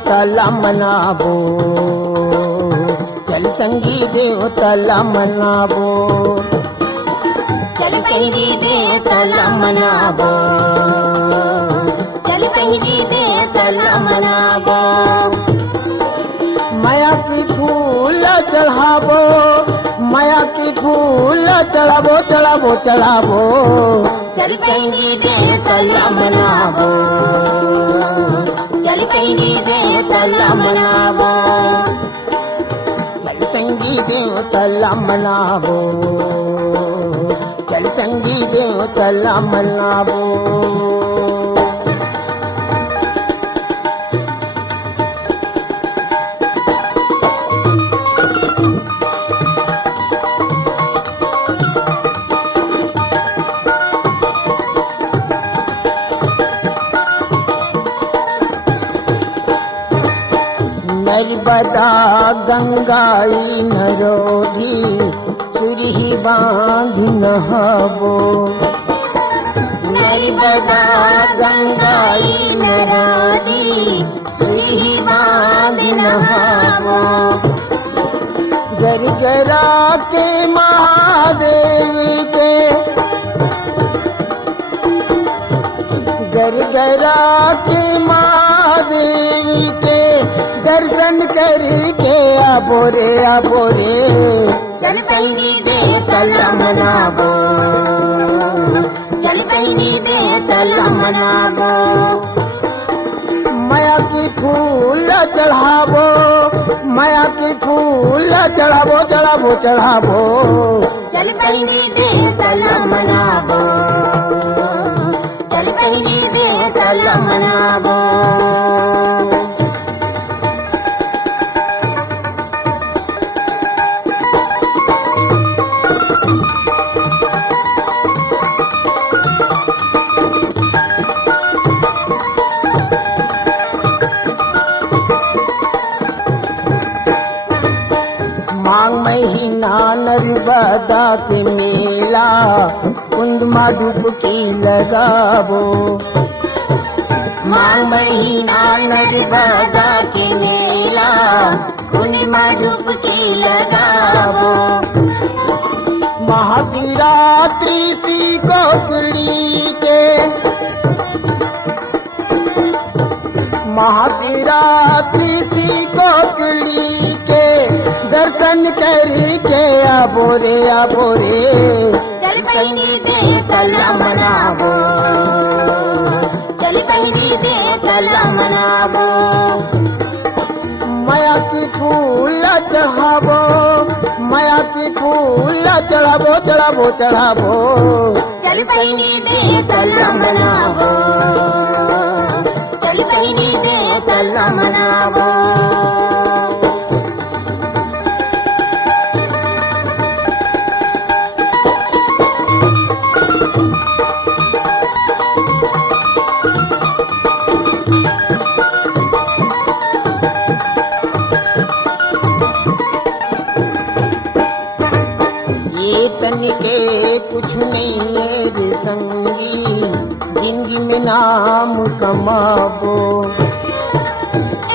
देवताला मनाबो, चल संगी देवताला मनाबो, चल संगी देवताला मनाबो, चल संगी देवताला मनाबो। माया की फूल चढ़ाबो, माया की फूल चढ़ाबो चढ़ाबो चढ़ाबो, चल संगी देवताला मनाबो, चल संगी देवताला मनाबो, चल संगी देवताला मनाबो, चल संगी देवताला मनाबो। नर्मदा गंगाई नरोधी, सुरही बांध नहाबो, नर्मदा गंगाई नरोधी, सुरही बांध नहाबो। गरगरा के महादेव के, गरगरा के महादेव के दर्शन करके आबो रे आबो रे, चल संगी देवताला मनाबो, चल संगी देवताला मनाबो। माया की फूल चढ़ाबो, माया की फूल चढ़ाबो चढ़ाबो चढ़ाबो, चल संगी देवताला मनाबो, चल संगी देवताला मनाबो। मांग महीना नर्मदा के मेला, कुंड में डुबकी लगाबो, मांग महीना नर्मदा के मेला, कुंड में डुबकी लगाबो। महाशिवरात्रि सी कोकड़ी के, महाशिवरात्रि सी कोकड़ी के दर्शन करके आबो रे आबो रे, चल संगी देवताला मनाबो, चल संगी देवताला मनाबो। माया की फूल चढ़ाबो, माया की फूल चढ़ाबो चढ़ाबो चढ़ाबो, चल संगी देवताला मनाबो, चल संगी देवताला मनाबो। ये तनिके कुछ नहीं है रे संगी, जिंदगी में नाम कमाबो,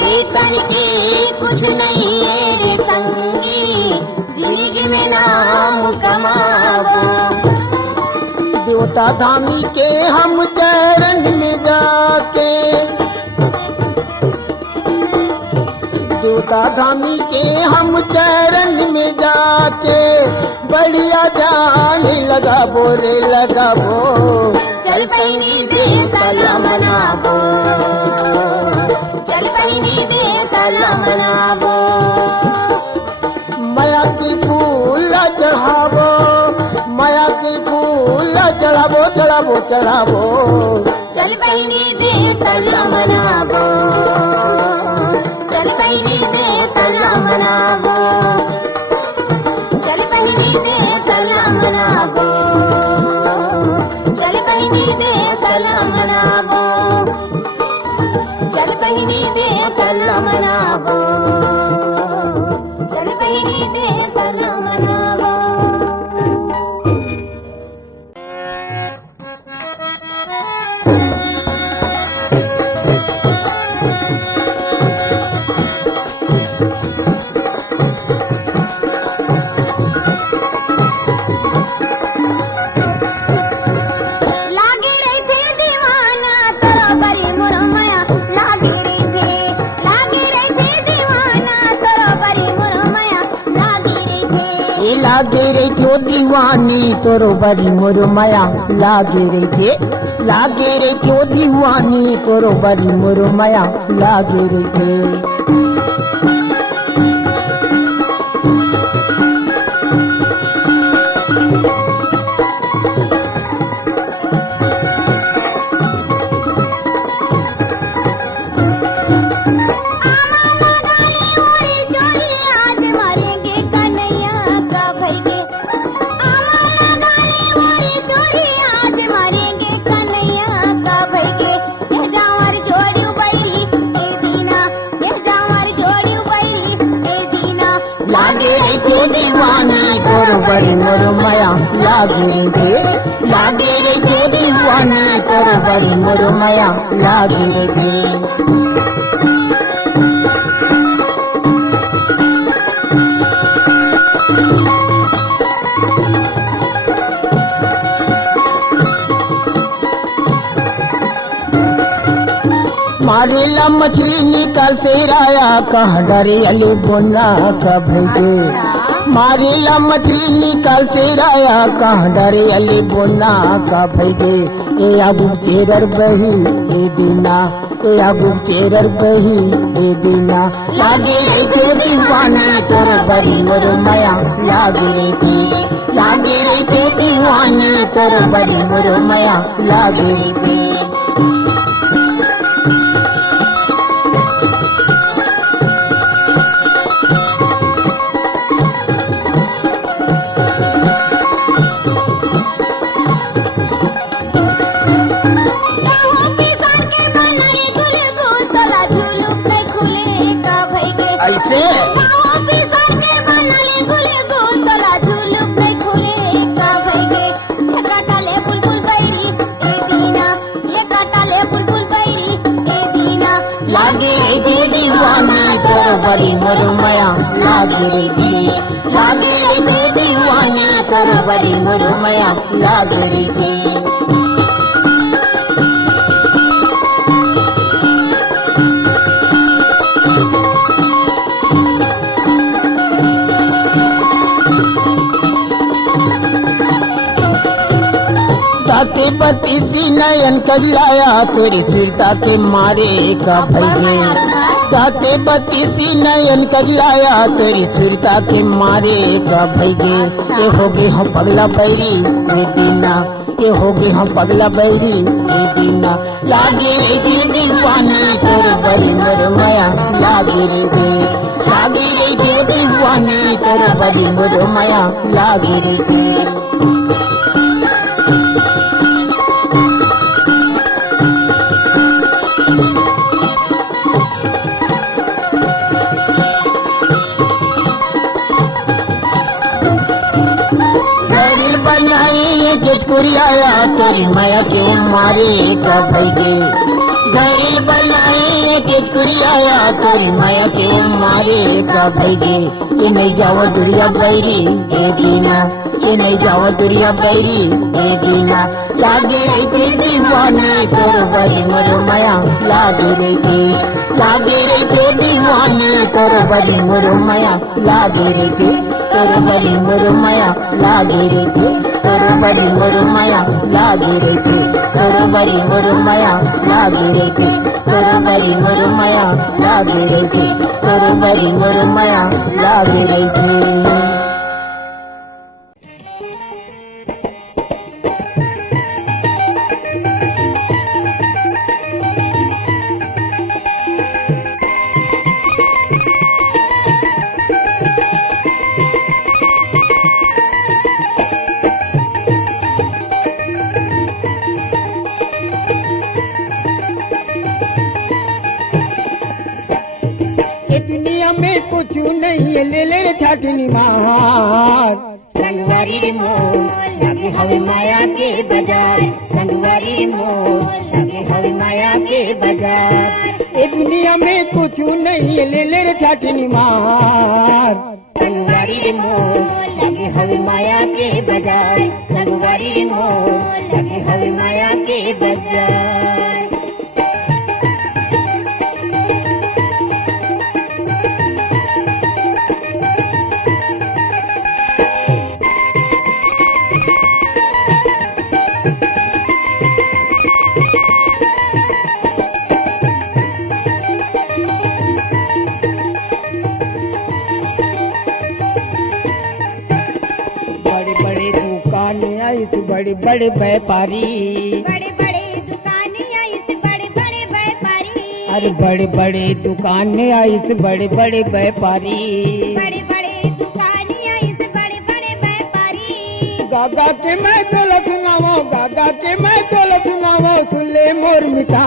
एक तनिके कुछ नहीं है रे संगी, जिंदगी में नाम कमाबो। देवता धामी के हम चरण में जाके, देवता धामी के हम चरण में जाके बढ़िया जान लगाबो रे लगाबो, चल संगी देवताला मनाबो, चल संगी देवताला मनाबो। माया की फूल चढ़ाबो, माया की फूल चढ़ाबो चढ़ाबो चढ़ाबो, चल संगी देवताला मनाबो, चल संगी देवताला मनाबो, चल संगी देवताला मनाबो, चल संगी देवताला मनाबो, चल संगी देवताला मनाबो, चल संगी देवताला मनाबो। लागे रहे थे दीवाना तोरो बड़ी मुरमया लागे रहे थे दीवाना तोरो बड़ी मुरमया लागे रहे थे लागे रे जो दीवानी तोरो बड़ी मुरमया लागे रे जो दीवानी तोरो बड़ी मुरमया लागे रे लागे रे जो दीवानी तोरो बड़ी मुरमया लागे रे जो दीवानी तोरो बड़ी मुरमया लागे रे मारेला मछली निकाल से राया कहा डरे अली बोना का भैगे मारेला मछली निकाल से राया कहा डरे अली बोना का भैगे ए आबू चेरर बही ए दीना ए आबू चेरर बही ए दीना लागे रे जो दीवाना तोर बड़ी मुरमया लागे रे जो दीवाना तोर बड़ी मुरमया लागे रे ऐसे लागे रे दीवाना तोर बड़ी मुरमया लागे रे दीवाना तोर बड़ी मुरमया लागे रे के पति सी नयन कजलाया तोरी सिरता के मारे का भैगे साते पति सी नयन कजलाया तोरी सिरता के मारे का भैगे ये होगे हम पगला बैरी ए दीना ये होगे हम पगला बैरी ए दीना लागे रे दीवाना तोर बड़ी मुरमया लागे रे दीवाना तोर बड़ी मुरमया लागे रे कुरियाया तोरी माया क्यों मारे का भैगे घरे बनाए कुरियाया तोरी माया क्यों मारे का भैगे ये नहीं जाओ दुरिया बैरी ए दीना ये नहीं जाओ दुरिया बैरी ए दीना लागे रे दीवाना तोर बड़ी मुरमया लागे रे दीवाना तोर बड़ी मुरमया लागे रे तोर बड़ी मुरमया लागे रे तोर बड़ी मुरमया लागे रे तोर बड़ी मुरमया लागे रे तोर बड़ी मुरमया लागे रे तोर बड़ी मुरमया लागे रे दुनिया में कुछ नहीं ले ले छाटनी मार संगवा संगवारी रे मोर लगे हवे माया के बाजार संगवारी रे मोर लगे हवे माया के बाजार ए दुनिया में कुछ नहीं ले ले रे छाटनी मार संगवारी रे मोर लगे हवे माया के बाजार संगवारी रे मोर लगे हवे माया के बाजार बड़े बड़े व्यापारी बड़े बड़े दुकानें आई से बड़े बड़े व्यापारी अरे बड़े बड़े दुकानें आई से बड़े बड़े व्यापारी बड़े बड़े दुकानें आई से बड़े बड़े व्यापारी गागा के मैं तो लखनावा गागा के मैं तो लखनावा सुले मोर मिठा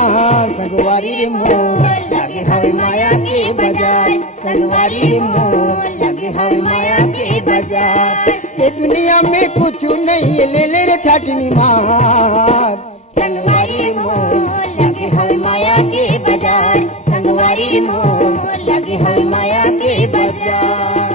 संगवारी रे मोर लगे हवे माया के बाजार संगवारी रे मोर लगे हवे माया के बाजार ये दुनिया में कुछ नहीं ले ले रे छाटनी मार संगवारी रे मोर लगे हवे माया के बाजार संगवारी रे मोर लगे हवे माया के बाजार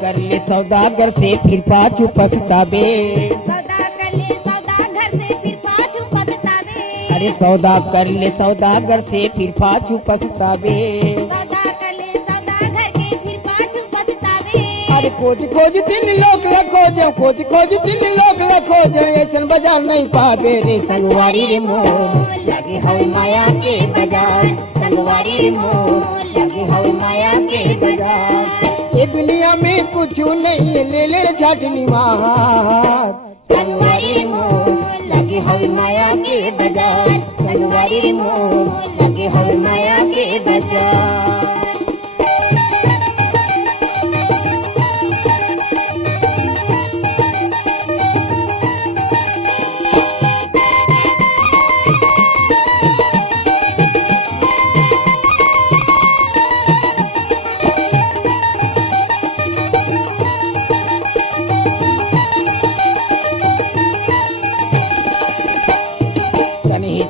कर ले सौदागर से फिर पाछू पछतावे सौदा कर ले सौदागर से फिर पाछू पछतावे अरे सौदा कर ले सौदागर से फिर पाछू पछतावे सौदा कर ले सौदागर के फिर पाछू पछतावे अरे खोज खोज दिन लोग खोजो खोज खोज दिन लोग खोजो ऐसन बाजार नहीं पावे रे संगवारी रे मोर लगे हवे माया के बाजार संगवारी रे मोर लगे हवे माया के बाजार ये दुनिया में कुछ नहीं ले ले छाटनी मार संगवारी रे मोर लगे हवे माया के बाजार संगवारी रे मोर लगे हवे माया के बाजार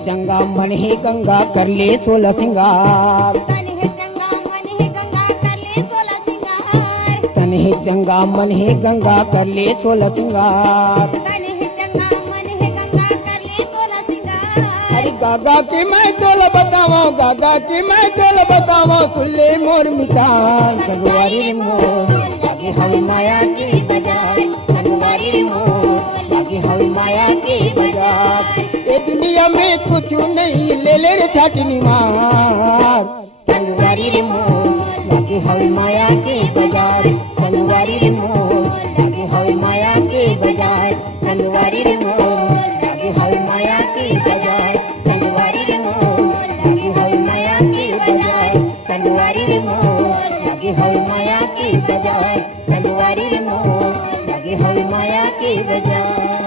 चंगा मन ही गंगा कर ले 16 सिंगार तन है चंगा मन है गंगा कर ले 16 सिंगार तन ही चंगा मन ही गंगा कर ले 16 सिंगार तन है चंगा मन है गंगा कर ले 16 सिंगार अरे गागा की मैं तोल बतावा गागा की मैं तोल बतावा सुले मोर मिठान संगवारी रे मोर लगे हवे माया के बाजार संगवारी रे मोर लगे हवे माया के बाजार ये दुनिया में कुछ नहीं ले ले रे छाटनी मार संगवारी रे मोर लगे हवे माया के बाजार संगवारी रे मोर लगे हवे माया के बाजार संगवारी रे मोर लगे हवे माया के बाजार संगवारी रे मोर लगे हवे माया के बाजार संगवारी रे मोर लगे हवे माया के बाजार संगवारी रे मोर लगे हवे माया के बाजार